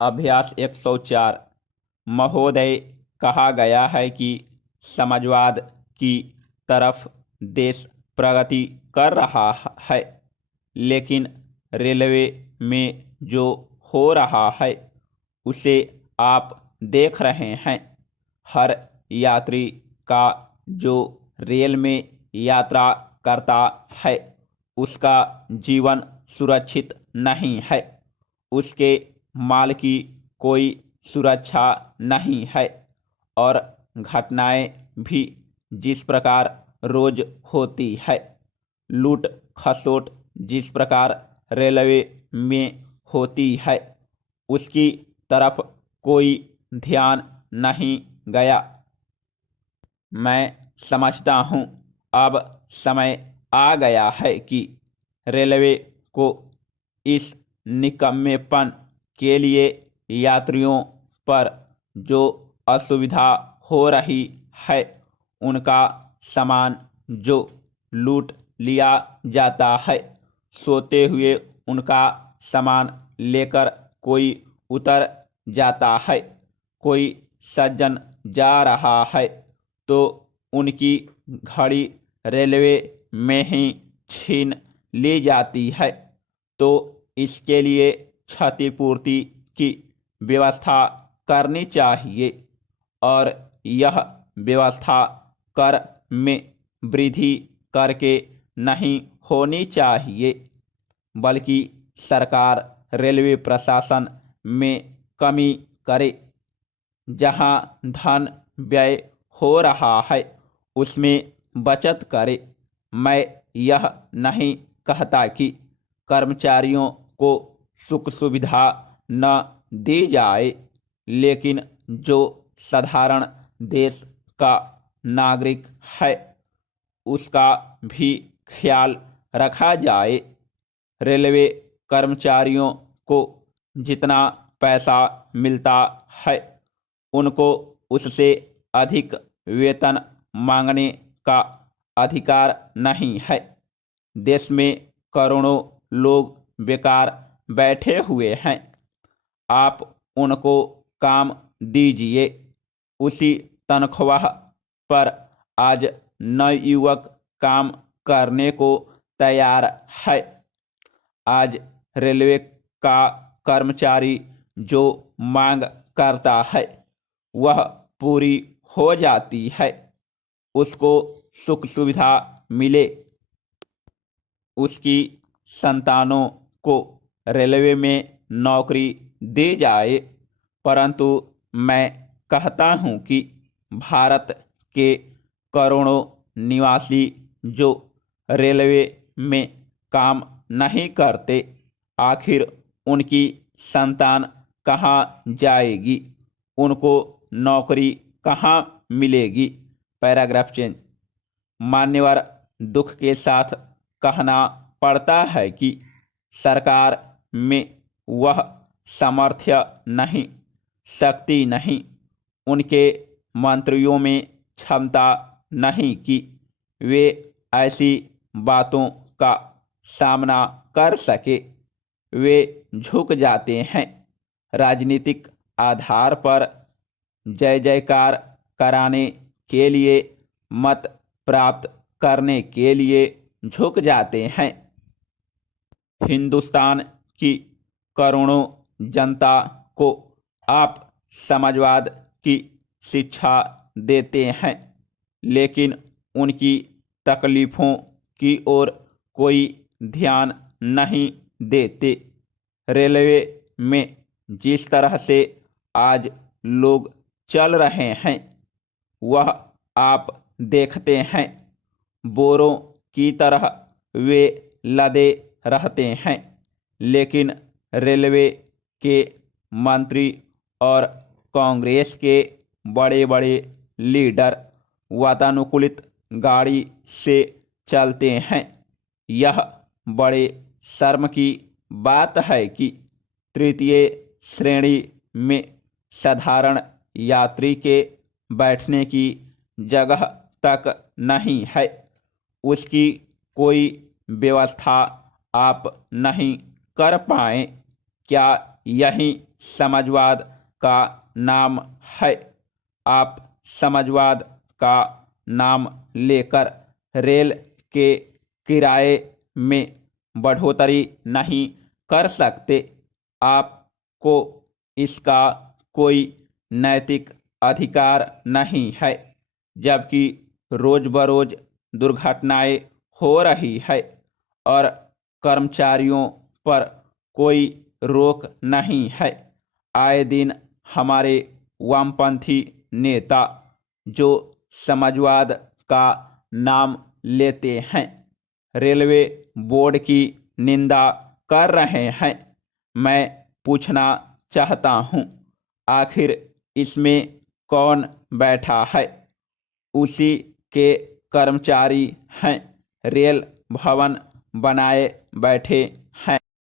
अभ्यास 104 महोदय, कहा गया है कि समाजवाद की तरफ देश प्रगति कर रहा है, लेकिन रेलवे में जो हो रहा है उसे आप देख रहे हैं। हर यात्री का जो रेल में यात्रा करता है उसका जीवन सुरक्षित नहीं है, उसके माल की कोई सुरक्षा नहीं है और घटनाएं भी जिस प्रकार रोज होती है, लूट खसोट जिस प्रकार रेलवे में होती है, उसकी तरफ कोई ध्यान नहीं गया। मैं समझता हूँ अब समय आ गया है कि रेलवे को इस निकम्मेपन के लिए यात्रियों पर जो असुविधा हो रही है, उनका सामान जो लूट लिया जाता है, सोते हुए उनका सामान लेकर कोई उतर जाता है, कोई सज्जन जा रहा है तो उनकी घड़ी रेलवे में ही छीन ली जाती है, तो इसके लिए क्षतिपूर्ति की व्यवस्था करनी चाहिए और यह व्यवस्था कर में वृद्धि करके नहीं होनी चाहिए, बल्कि सरकार रेलवे प्रशासन में कमी करे। जहां धन व्यय हो रहा है उसमें बचत करे। मैं यह नहीं कहता कि कर्मचारियों को सुख सुविधा न दी जाए, लेकिन जो साधारण देश का नागरिक है उसका भी ख्याल रखा जाए। रेलवे कर्मचारियों को जितना पैसा मिलता है उनको उससे अधिक वेतन मांगने का अधिकार नहीं है। देश में करोड़ों लोग बेकार बैठे हुए हैं, आप उनको काम दीजिए। उसी तनख्वाह पर आज नवयुवक काम करने को तैयार है। आज रेलवे का कर्मचारी जो मांग करता है वह पूरी हो जाती है, उसको सुख सुविधा मिले, उसकी संतानों को रेलवे में नौकरी दी जाए। परंतु मैं कहता हूँ कि भारत के करोड़ों निवासी जो रेलवे में काम नहीं करते, आखिर उनकी संतान कहाँ जाएगी, उनको नौकरी कहाँ मिलेगी। Paragraph change. मान्यवर, दुख के साथ कहना पड़ता है कि सरकार में वह सामर्थ्य नहीं, शक्ति नहीं, उनके मंत्रियों में क्षमता नहीं कि वे ऐसी बातों का सामना कर सके। वे झुक जाते हैं, राजनीतिक आधार पर जय जयकार कराने के लिए, मत प्राप्त करने के लिए झुक जाते हैं। हिंदुस्तान की करोड़ों जनता को आप समाजवाद की शिक्षा देते हैं, लेकिन उनकी तकलीफ़ों की ओर कोई ध्यान नहीं देते। रेलवे में जिस तरह से आज लोग चल रहे हैं वह आप देखते हैं, बोरों की तरह वे लदे रहते हैं, लेकिन रेलवे के मंत्री और कांग्रेस के बड़े बड़े लीडर वातानुकूलित गाड़ी से चलते हैं। यह बड़े शर्म की बात है कि तृतीय श्रेणी में साधारण यात्री के बैठने की जगह तक नहीं है, उसकी कोई व्यवस्था आप नहीं कर पाए। क्या यही समाजवाद का नाम है। आप समाजवाद का नाम लेकर रेल के किराए में बढ़ोतरी नहीं कर सकते। आपको इसका कोई नैतिक अधिकार नहीं है, जबकि रोज बरोज दुर्घटनाएं हो रही है और कर्मचारियों पर कोई रोक नहीं है। आए दिन हमारे वामपंथी नेता जो समाजवाद का नाम लेते हैं, रेलवे बोर्ड की निंदा कर रहे हैं। मैं पूछना चाहता हूं, आखिर इसमें कौन बैठा है? उसी के कर्मचारी हैं। रेल भवन बनाए बैठे